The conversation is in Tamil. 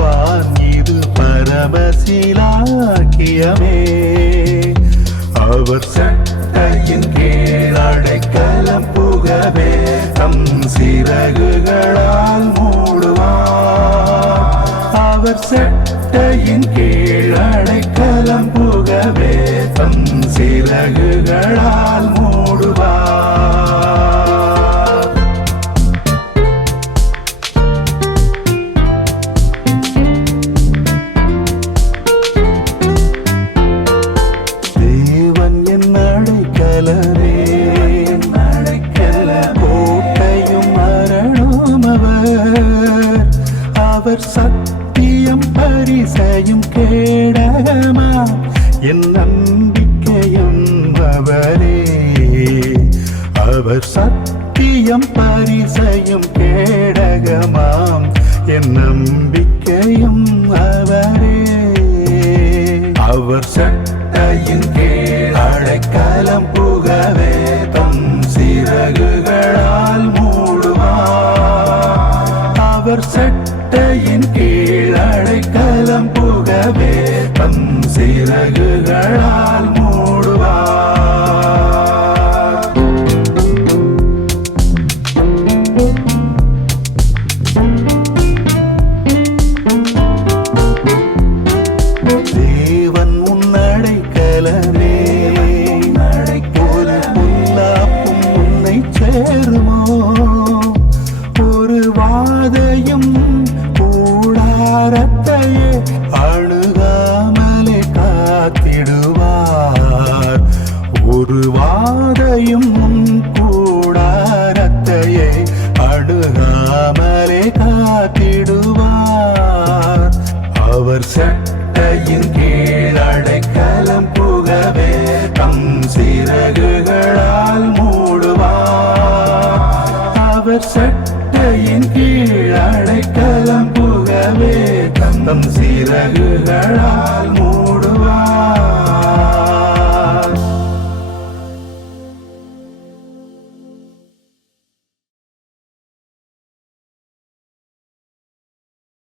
மூடுவான். இது பரமசிலாக்கியமே. அவர் சட்டையின் கீழ் அடைக்கலம் புகவே தம் சிறகுகளால் மூடுவார். அவர் சட்டையின் கீழ் அடைக்கலம் புகவே தம் சிறகுகளால் மூடுவார். தேவன் என் அடைக்கலமே, கோட்டையும் அரணும் அவர். அவர் சத்தியம் பரிசையும் கேடகமா, என் நம்பிக்கையும் அவரே. அவர் சத்தியம் பரிசையும் கேடகமாம், என் நம்பிக்கையும் அவரே. அவர் சட்டையின் கீழ் அடைக்கலம் புகவே தம் சிறகுகளால் மூடுவார். அவர் சட்டையின் கீழ் அடைக்கலம் புகவே தம் சிறகுகளால் மூடுவார். தேவன் உன் அடைக்கலமே, ஒரு பொல்லாப்பும் உன்னை சேருமோ. ஒரு வாதையும் கூடாரத்தையே அணுகாமலே காத்திடுவார். ஒரு வாதையும் கூடாரத்தையே அணுகாமலே காத்திடுவார். அவர் சட்டையின் கீழ் அடைக்கலம் புகவே தம் சிறகுகளால் மூடுவார். அவர் சட்டையின் கீழ் அடைக்கலம் புகவே தம் சிறகுகளால்